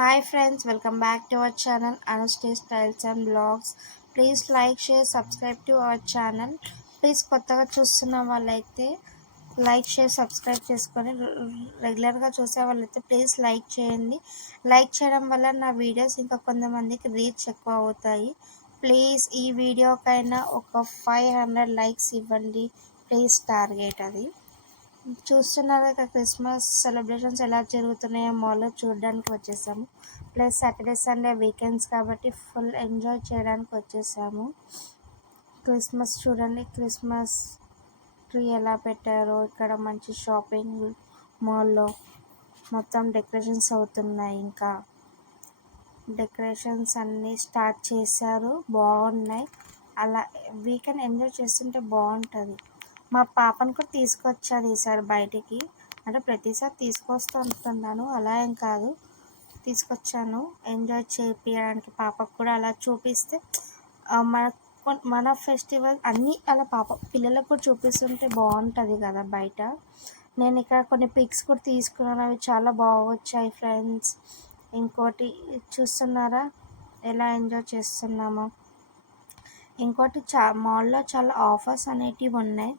Hi friends, welcome back to our channel Anushka Styles and Vlogs. Please like, share, subscribe to our channel. Please కొత్తగా చూస్తున్న వాళ్ళైతే like share subscribe చేసుకొని రెగ్యులర్గా చూసే వాళ్ళైతే please like చేయండి. లైక్ చేయడం వల్ల నా వీడియోస్ ఇంకా కొంతమందికి రీచ్ ఎక్కువ అవుతాయి. ప్లీజ్ ఈ వీడియోకైనా ఒక 500 లైక్స్ ఇవ్వండి ప్లీజ్. టార్గెట్ అది. చూస్తున్నారు కదా, క్రిస్మస్ సెలబ్రేషన్స్ ఎలా జరుగుతున్నాయో మాల్లో చూడడానికి వచ్చేసాము. ప్లస్ సాటర్డే సండే వీకెండ్స్ కాబట్టి ఫుల్ ఎంజాయ్ చేయడానికి వచ్చేసాము. క్రిస్మస్ చూడండి, క్రిస్మస్ ట్రీ ఎలా పెట్టారో. ఇక్కడ మంచి షాపింగ్ మాల్లో మొత్తం డెకరేషన్స్ అవుతున్నాయి. ఇంకా డెకరేషన్స్ అన్నీ స్టార్ట్ చేశారు, బాగున్నాయి. అలా వీకెండ్ ఎంజాయ్ చేస్తుంటే బాగుంటుంది. మా పాపను కూడా తీసుకొచ్చాను ఈసారి బయటికి. అంటే ప్రతిసారి తీసుకొస్తూ ఉంటున్నాను, అలా ఏం కాదు, తీసుకొచ్చాను ఎంజాయ్ చేయించడానికి. పాపకు కూడా అలా చూపిస్తే మన మన ఫెస్టివల్ అన్నీ అలా పిల్లలకు కూడా చూపిస్తుంటే బాగుంటుంది కదా బయట. నేను ఇక్కడ కొన్ని పిక్స్ కూడా తీసుకున్నాను, అవి చాలా బాగా వచ్చాయి ఫ్రెండ్స్. ఇంకోటి చూస్తున్నారా ఎలా ఎంజాయ్ చేస్తున్నామో. ఇంకోటి మాల్లో చాలా ఆఫర్స్ అనేటివి ఉన్నాయి.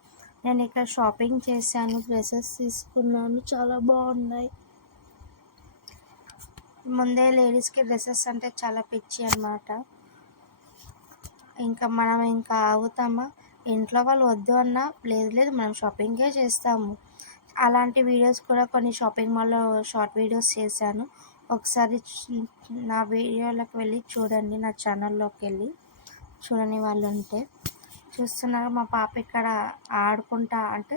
నేను ఇక్కడ షాపింగ్ చేశాను, డ్రెస్సెస్ తీసుకున్నాను, చాలా బాగున్నాయి. ముందే లేడీస్కి డ్రెస్సెస్ అంటే చాలా పిచ్చి అన్నమాట. ఇంకా మనం ఇంకా ఆగుతామా? ఇంట్లో వాళ్ళు వద్దు అన్నా లేదు మనం షాపింగే చేస్తాము. అలాంటి వీడియోస్ కూడా కొన్ని షాపింగ్ మాల్లో షార్ట్ వీడియోస్ చేశాను. ఒకసారి నా వీడియోలోకి వెళ్ళి చూడండి, నా ఛానల్లోకి వెళ్ళి చూడని వాళ్ళు ఉంటే. చూస్తున్నారు మా పాప ఇక్కడ ఆడుకుంటా అంటే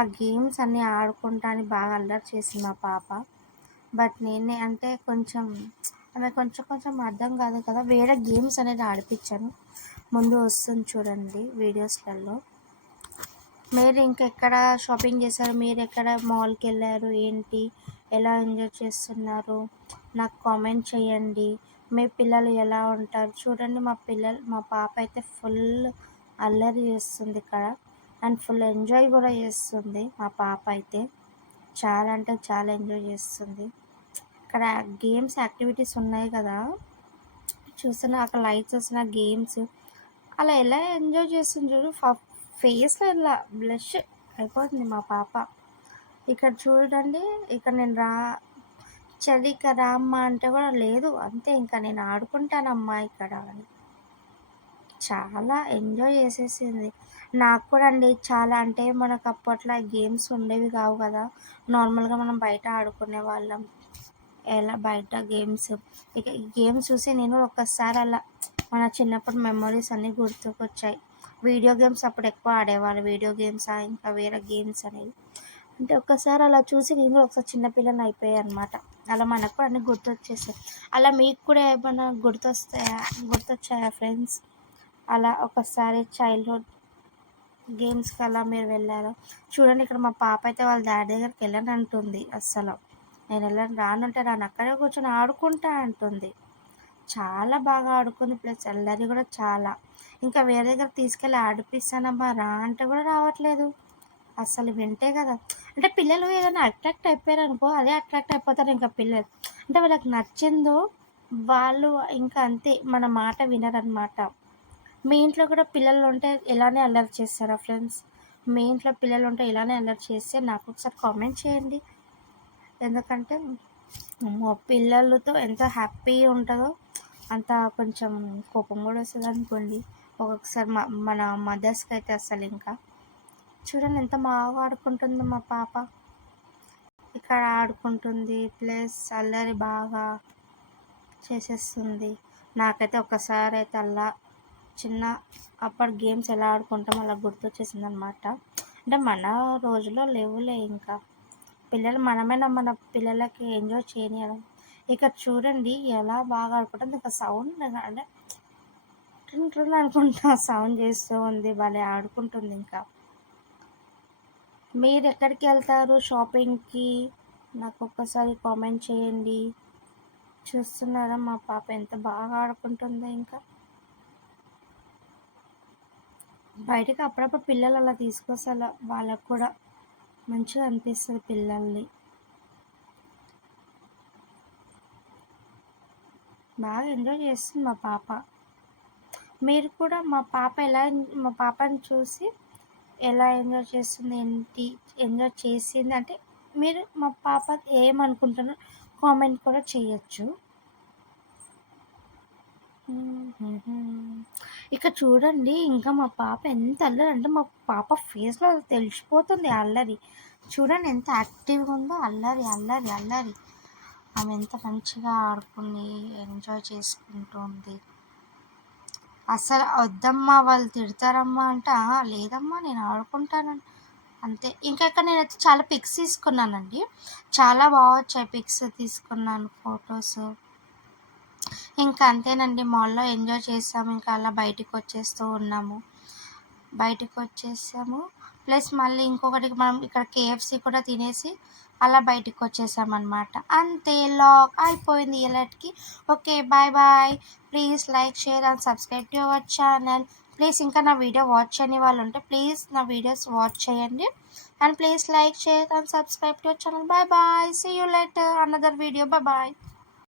ఆ గేమ్స్ అన్నీ ఆడుకుంటా అని బాగా అల్లరి చేసింది మా పాప. బట్ నేనే అంటే కొంచెం ఆమె కొంచెం అర్థం కాదు కదా, వేరే గేమ్స్ అనేది ఆడిపించాను. ముందు వస్తుంది చూడండి వీడియోస్లలో. మీరు ఇంకెక్కడ షాపింగ్ చేశారు, మీరు ఎక్కడ మాల్కి వెళ్ళారు, ఏంటి, ఎలా ఎంజాయ్ చేస్తున్నారు నాకు కామెంట్ చేయండి. మీ పిల్లలు ఎలా ఉంటారు చూడండి. మా పాప అయితే ఫుల్ అల్లరి చేస్తుంది ఇక్కడ, అండ్ ఫుల్ ఎంజాయ్ కూడా చేస్తుంది. మా పాప అయితే చాలా అంటే చాలా ఎంజాయ్ చేస్తుంది. ఇక్కడ గేమ్స్ యాక్టివిటీస్ ఉన్నాయి కదా, చూస్తున్నా అక్కడ లైట్స్ వస్తున్న గేమ్స్ అలా ఎలా ఎంజాయ్ చేస్తుంది చూడు. ఫేస్లో ఇలా బ్లష్ అయిపోతుంది మా పాప. ఇక్కడ చూడండి, ఇక్కడ నేను చలిక రామ్మ అంటే కూడా లేదు, అంతే ఇంకా నేను ఆడుకుంటానమ్మా ఇక్కడ అని చాలా ఎంజాయ్ చేసేసింది. నాకు కూడా అండి చాలా అంటే మనకు అప్పట్లో గేమ్స్ ఉండేవి కావు కదా, నార్మల్గా మనం బయట ఆడుకునే వాళ్ళం. ఎలా బయట గేమ్స్, ఇక ఈ గేమ్స్ చూసి నేను ఒక్కసారి అలా మన చిన్నప్పుడు మెమరీస్ అన్నీ గుర్తుకొచ్చాయి. వీడియో గేమ్స్ అప్పుడు ఎక్కువ ఆడేవాళ్ళు, వీడియో గేమ్స్ ఇంకా వేరే గేమ్స్ అనేవి. అంటే ఒక్కసారి అలా చూసి నేను కూడా ఒకసారి చిన్నపిల్లని అయిపోయాయి అనమాట. అలా మనకు కూడా అన్నీ గుర్తొచ్చేసాయి. అలా మీకు కూడా ఏమైనా గుర్తొచ్చాయా ఫ్రెండ్స్? అలా ఒకసారి చైల్డ్హుడ్ గేమ్స్కి అలా మీరు వెళ్ళారు చూడండి. ఇక్కడ మా పాప అయితే వాళ్ళ డాడీ దగ్గరికి వెళ్ళని అంటుంది. అస్సలు నేను వెళ్ళను, రానంటే రాను, అక్కడే కూర్చొని ఆడుకుంటా అంటుంది. చాలా బాగా ఆడుకుంది, ప్లస్ అల్లరి కూడా చాలా. ఇంకా వేరే దగ్గర తీసుకెళ్ళి ఆడిపిస్తానమ్మా రా అంటే కూడా రావట్లేదు. అసలు వింటే కదా, అంటే పిల్లలు ఏదైనా అట్రాక్ట్ అయిపోయారు అనుకో, అదే అట్రాక్ట్ అయిపోతారు ఇంకా పిల్లలు. అంటే వాళ్ళకి నచ్చిందో వాళ్ళు ఇంకా అంతే, మన మాట వినరనమాట. మీ ఇంట్లో కూడా పిల్లలు ఉంటే ఇలానే అల్లరి చేస్తారా ఫ్రెండ్స్? మీ ఇంట్లో పిల్లలు ఉంటే ఇలానే అల్లరి చేస్తే నాకు ఒకసారి కామెంట్ చేయండి. ఎందుకంటే మా పిల్లలతో ఎంత హ్యాపీ ఉంటుందో అంత కొంచెం కోపం కూడా వస్తుంది అనుకోండి ఒక్కొక్కసారి. మన మదర్స్కి అయితే అసలు ఇంకా చూడండి ఎంత బాగా ఆడుకుంటుందో మా పాప. ఇక్కడ ఆడుకుంటుంది, ప్లస్ అల్లరి బాగా చేసేస్తుంది. నాకైతే ఒక్కసారి అయితే అలా చిన్న అప్పటి గేమ్స్ ఎలా ఆడుకుంటాం అలా గుర్తొచ్చేసింది అనమాట. అంటే మన రోజులో లేవులే ఇంకా, పిల్లలు మనమైనా మన పిల్లలకి ఎంజాయ్ చేయనియడం. ఇక్కడ చూడండి ఎలా బాగా ఆడుకుంటుంది. ఇంకా సౌండ్ అంటే ట్రిన్ అనుకుంటా సౌండ్ చేస్తూ ఉంది, భలే ఆడుకుంటుంది. ఇంకా మీరు ఎక్కడికి వెళ్తారు షాపింగ్కి నాకు ఒక్కసారి కామెంట్ చేయండి. చూస్తున్నారా మా పాప ఎంత బాగా ఆడుకుంటుందో. ఇంకా బయటకు అప్పుడప్పుడు పిల్లలు అలా తీసుకొస్తే అలా వాళ్ళకు కూడా మంచిగా అనిపిస్తుంది పిల్లల్ని. బాగా ఎంజాయ్ చేస్తుంది మా పాప. మీరు కూడా మా పాపని చూసి ఎలా ఎంజాయ్ చేస్తుంది, ఏంటి ఎంజాయ్ చేసింది అంటే మీరు మా పాప ఏమనుకుంటున్నారో కామెంట్ కూడా చేయొచ్చు. ఇక చూడండి, ఇంకా మా పాప ఎంత అల్లరి అంటే మా పాప ఫేస్‌లో తెలిసిపోతుంది అల్లరి. చూడండి ఎంత యాక్టివ్‌గా ఉందో, అల్లరి, అల్లరి, అల్లరి. ఆమె ఎంత మంచిగా ఆడుకొని ఎంజాయ్ చేసుకుంటుంది. అసలు వద్దమ్మా వాళ్ళు తిడతారమ్మా అంటే, లేదమ్మా నేను ఆడుకుంటానని అంతే. ఇంకా ఇక్కడ నేనైతే చాలా పిక్స్ తీసుకున్నానండి. చాలా బాగా వచ్చాయి పిక్స్ తీసుకున్నాను, ఫొటోస్. ఇంకా అంతేనండి, మాల్‌లో ఎంజాయ్ చేసాము. ఇంకా అలా బయటికి వచ్చేసాము. ప్లస్ మళ్ళీ ఇంకొకటి మనం ఇక్కడ కేఎఫ్‌సి కూడా తినేసి అలా బయటికి వచ్చేసామన్నమాట. అంతే, లాగ్ అయిపోయింది ఇయాలటికి. Okay, bye bye. Please like, share and subscribe to our channel. Please ఇంకా నా వీడియో వాచ్ చేయని వాళ్ళు ఉంటే ప్లీజ్ నా వీడియోస్ వాచ్ చేయండి. And please like, share and subscribe to our channel. Bye bye. See you later another video. Bye bye.